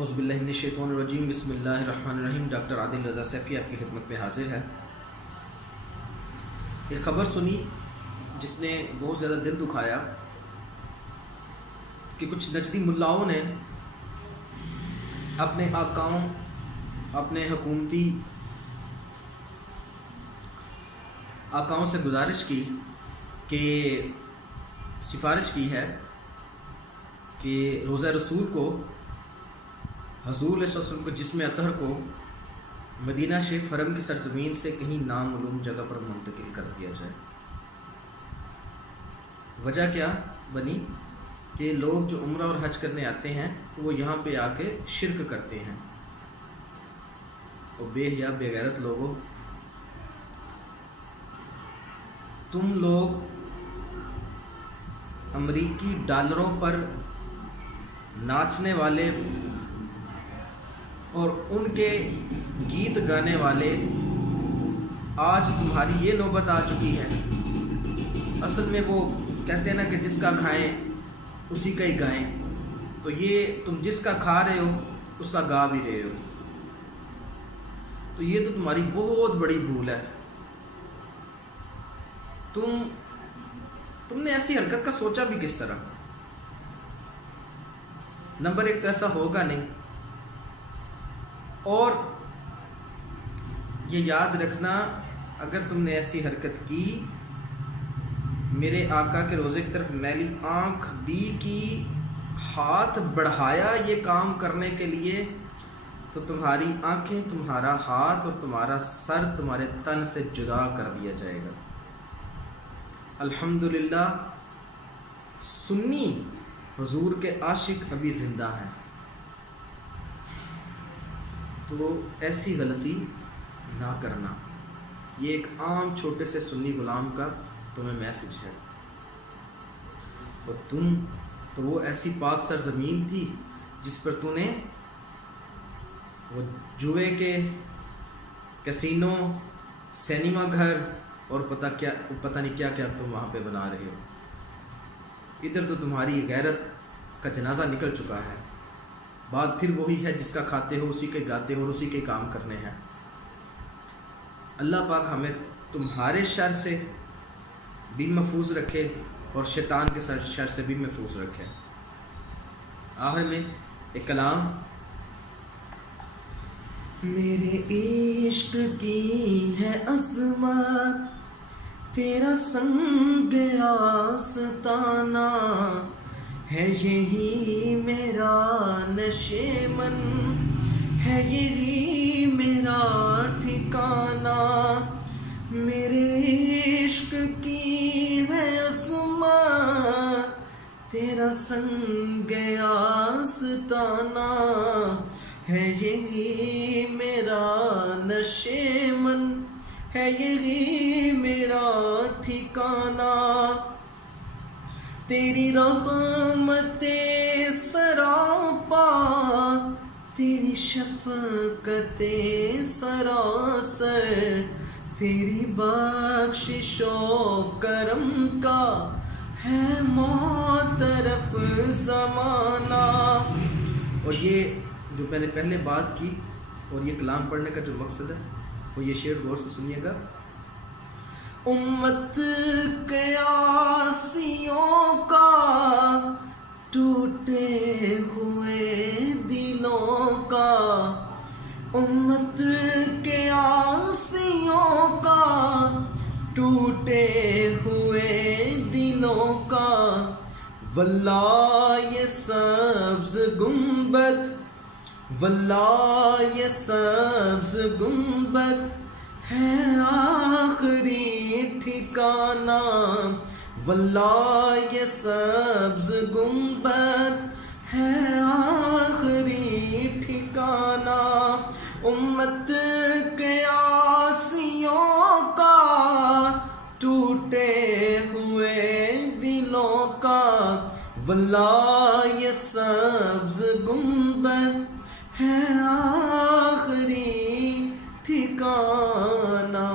اعوذ باللہ من الشیطان الرجیم، بسم اللہ الرحمن الرحیم۔ ڈاکٹر عادل رضا سیفی آپ کی خدمت میں حاضر ہے۔ ایک خبر سنی جس نے بہت زیادہ دل دکھایا کہ کچھ نجدی ملاؤں نے اپنے آقاؤں، اپنے حکومتی آقاؤں سے گزارش کی کہ سفارش کی ہے کہ روضہ رسول کو، حضور علیہ وسلم کو، جسم اطہر کو مدینہ شریف حرم کی سرزمین سے کہیں نامعلوم جگہ پر منتقل کر دیا جائے۔ وجہ کیا بنی کہ لوگ جو عمرہ اور حج کرنے آتے ہیں وہ یہاں پہ آ کے شرک کرتے ہیں۔ اور بے حیا بے غیرت لوگوں، تم لوگ امریکی ڈالروں پر ناچنے والے اور ان کے گیت گانے والے، آج تمہاری یہ نوبت آ چکی ہے۔ اصل میں وہ کہتے ہیں نا کہ جس کا کھائیں اسی کا ہی گائیں، تو یہ تم جس کا کھا رہے ہو اس کا گا بھی رہے ہو، تو یہ تو تمہاری بہت بڑی بھول ہے۔ تم نے ایسی حرکت کا سوچا بھی کس طرح؟ نمبر ایک تو ایسا ہوگا نہیں، اور یہ یاد رکھنا اگر تم نے ایسی حرکت کی، میرے آقا کے روزے کی طرف میلی آنکھ دی کی، ہاتھ بڑھایا یہ کام کرنے کے لیے، تو تمہاری آنکھیں، تمہارا ہاتھ اور تمہارا سر تمہارے تن سے جدا کر دیا جائے گا۔ الحمدللہ سنی حضور کے عاشق ابھی زندہ ہیں، تو ایسی غلطی نہ کرنا۔ یہ ایک عام چھوٹے سے سنی غلام کا تمہیں میسج ہے۔ تو وہ ایسی پاک سرزمین تھی جس پر تو نے وہ جوئے کے کسینو، سینما گھر اور پتہ نہیں کیا تم وہاں پہ بنا رہے ہو۔ ادھر تو تمہاری غیرت کا جنازہ نکل چکا ہے، بات پھر وہی ہے جس کا کھاتے ہو اسی کے گاتے ہو اور اسی کے کام کرنے ہیں۔ اللہ پاک ہمیں تمہارے شر سے بھی محفوظ رکھے اور شیطان کے شر سے بھی محفوظ رکھے۔ آخر میں ایک کلام: میرے عشق کی ہے عظمت، تیرا سنگ آستانہ ہے، یہی میرا نشیمن ہے، یہی میرا ٹھکانہ۔ میرے عشق کی ہے عظمت، تیرا سنگ آستانہ ہے، یہی میرا نشیمن ہے، یہی میرا ٹھکانہ۔ تیری رحمت سراپا، تیری شفقت سراسر، تیری بخشش و کرم کا ہے معترف زمانہ۔ اور یہ جو میں نے پہلے بات کی اور یہ کلام پڑھنے کا جو مقصد ہے وہ یہ شعر غور سے سنیے گا: امت کے آسیوں کا، ٹوٹے ہوئے دلوں کا، امت کے آسیوں کا، ٹوٹے ہوئے دلوں کا، واللہ یہ سبز گنبد، واللہ یہ سبز گنبد ہے آخری ٹھکانہ، واللہ یہ سبز گنبد ہے آخری ٹھکانہ۔ امت کے آسیوں کا، ٹوٹے ہوئے دلوں کا، واللہ یہ سبز گنبد ہے آخری ٹھکانہ۔